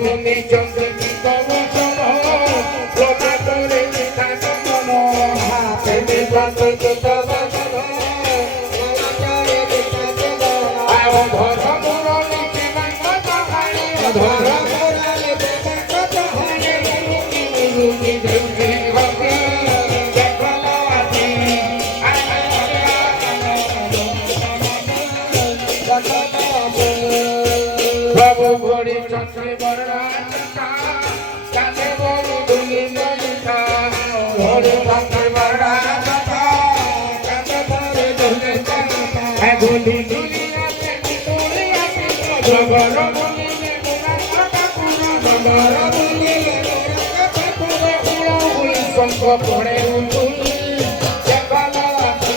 মুনি চন্দ্রী তব সম প্রভা করে মিঠা মন প্রেমে বাঁধে তব সম আও ধর মুরলি প্রেমে কথা হারে ধর মুরলি প্রেমে কথা হারে রুকি রুকি হবে দেখলো আজি প্রভু গড়ি চন্দ্রে বররাজা কানে বলু দুনি মনিতা ধরে চন্দ্রে বররাজা কানে ধরে দুনি মনিতা হে দুনি দুনিয়াতে দুনিয়াতে জগর বলিলে মোরা কথা পুরো জগর বলিলে মোরা কথা পুরো উড়ো উড়ি শঙ্খ পড়ে উড়ুল দেখলো আজি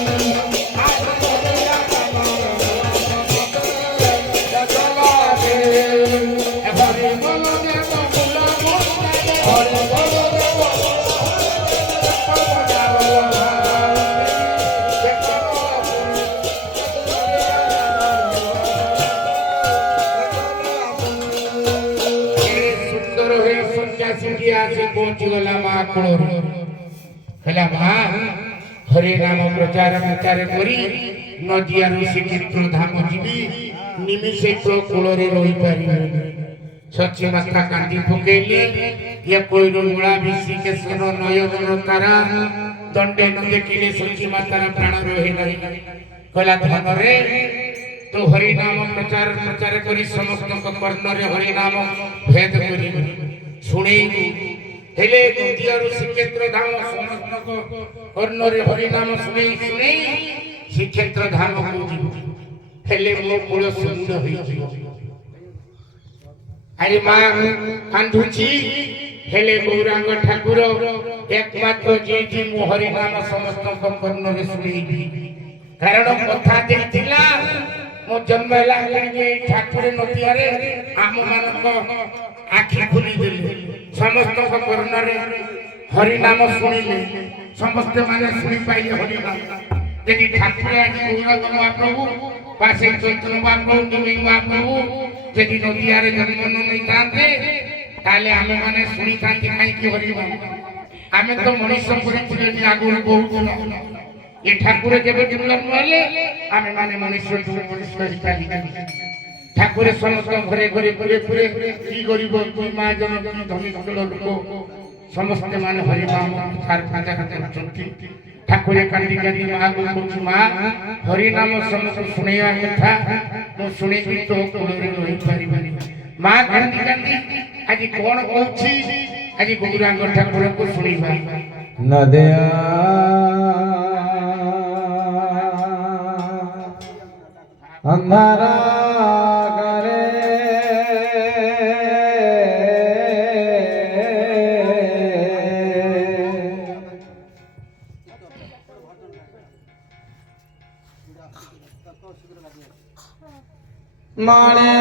हरे नाम प्रचार प्रचार करी नदिया श्रीक्षेत्र धाम जीवी निमिषे तो कूल रही पार सची माता कांदी पकईले ये कोई गुड़ा विशी केशर नयन तारा दंडे न देखिले सची मातार प्राण रहे नहीं कहला धन रे तो हरि नाम प्रचार प्रचार करी समस्त कर्ण रे हरि नाम भेद करी सुने हेले नदियारू श्रीक्षेत्र धाम समस्त कर्ण रे हरि नाम सुने सुने श्रीक्षेत्र धाम को जीव हेले मो मूल सुंद होई अरे मां कांदुची हेले गौरांग ठाकुर एकमात्र जे जे मो हरि नाम समस्त कर्ण रे सुने कारण कथा देथिला मो जन्मला के ठाकुर नदिया रे आम मानक आखि खुली देले समस्त कर्ण रे हरि नाम सुनिले समस्त माने सुनि पाइले हरि नाम यदि ठाकुर आज गौरांग महाप्रभु पासे चैतन्य महाप्रभु निमय महाप्रभु यदि नदिया रे जन्म नहीं थाते ताले आमे माने सुनि थांती काई कि हरि नाम आमे तो मनुष्य पुरी थिले आगुर बहुत ये ठाकुर जेबे जन्म होले आमे माने मनुष्य मनुष्य हिताली ठाकुर समस्त घरे घरे घरे घरे की गरीब की मां जन की धनी धनी लोक समस्त माने हरि नाम सार फाजा खाते चंती ठाकुर कांदी कांदी मां को मां हरि नाम समस्त सुनिया कथा मो सुनी भी तो कोरे रही परिबानी मां कांदी कांदी आज कोन कहछि आज गौरांग ठाकुर को सुनिबा नदिया अंधारा करे माने